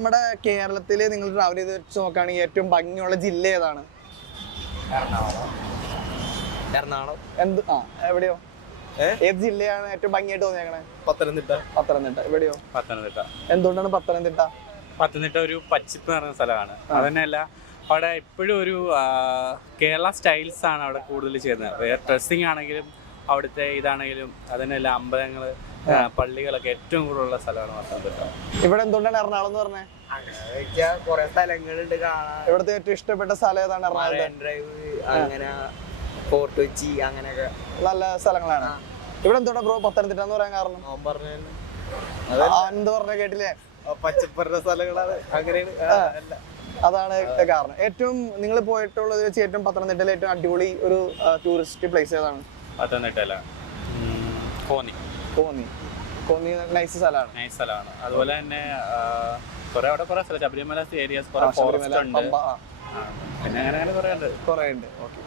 നമ്മുടെ കേരളത്തില് നിങ്ങൾ ട്രാവൽ ചെയ്ത് വെച്ച് നോക്കുകയാണെങ്കിൽ ഏറ്റവും ഭംഗിയുള്ള ജില്ല ഏതാണ്? എറണാകുളം. എവിടെയോ? ഏത് ജില്ലയാണ് ഏറ്റവും ഭംഗിയായിട്ട് തോന്നിയേക്കണേ? പത്തനംതിട്ട. എവിടെയോ? പത്തനംതിട്ട. എന്തുകൊണ്ടാണ് പത്തനംതിട്ട? പത്തനംതിട്ട ഒരു പച്ചിപ്പ് നിറഞ്ഞ സ്ഥലമാണ്. അതന്നെയല്ല, അവിടെ എപ്പോഴും ഒരു കേരള സ്റ്റൈൽസ് ആണ് അവിടെ കൂടുതൽ ചെയ്യുന്നത്. ഡ്രസ്സിങ് ആണെങ്കിലും അവിടുത്തെ ഇതാണെങ്കിലും അതന്നെയല്ല, അമ്പലങ്ങള് പള്ളികളൊക്കെ ഏറ്റവും കൂടുതലുള്ള സ്ഥലമാണ് പത്തനംതിട്ട. ഇവിടെ എന്തുകൊണ്ടാണ് എറണാകുളം എന്ന് പറഞ്ഞത്? കുറെ സ്ഥലങ്ങളുണ്ട് കാണാൻ. ഇവിടുത്തെ ഏറ്റവും ഇഷ്ടപ്പെട്ട സ്ഥലം ഏതാണ്? എറണാകുളം ഡ്രൈവ്, അങ്ങനെ ഫോർട്ട് കൊച്ചി, അങ്ങനെയൊക്കെ നല്ല സ്ഥലങ്ങളാണ്. ഇവിടെ എന്തുകൊണ്ടാ ബ്രോ പത്തനംതിട്ട എന്ന് പറയാൻ കാരണം? എന്ത് പറഞ്ഞ കേട്ടില്ലേ? പച്ചപ്പറ സ്ഥലങ്ങളാണ്, അങ്ങനെയാണ്. അതാണ് കാരണം. ഏറ്റവും നിങ്ങൾ പോയിട്ടുള്ളത് വെച്ച് ഏറ്റവും പത്തനംതിട്ടയിലെ ഏറ്റവും അടിപൊളി ഒരു ടൂറിസ്റ്റ് പ്ലേസ് ഏതാണ്? പത്തനംതിട്ട കോന്നി നൈസ് സ്ഥലമാണ്. അതുപോലെ തന്നെ അവിടെ കുറെ സ്ഥലം, ശബരിമല ഏരിയാസ്, കുറെ ഫോറസ്റ്റ് ഉണ്ട്, പിന്നെ അങ്ങനെ കുറെ ഉണ്ട്. ഓക്കെ.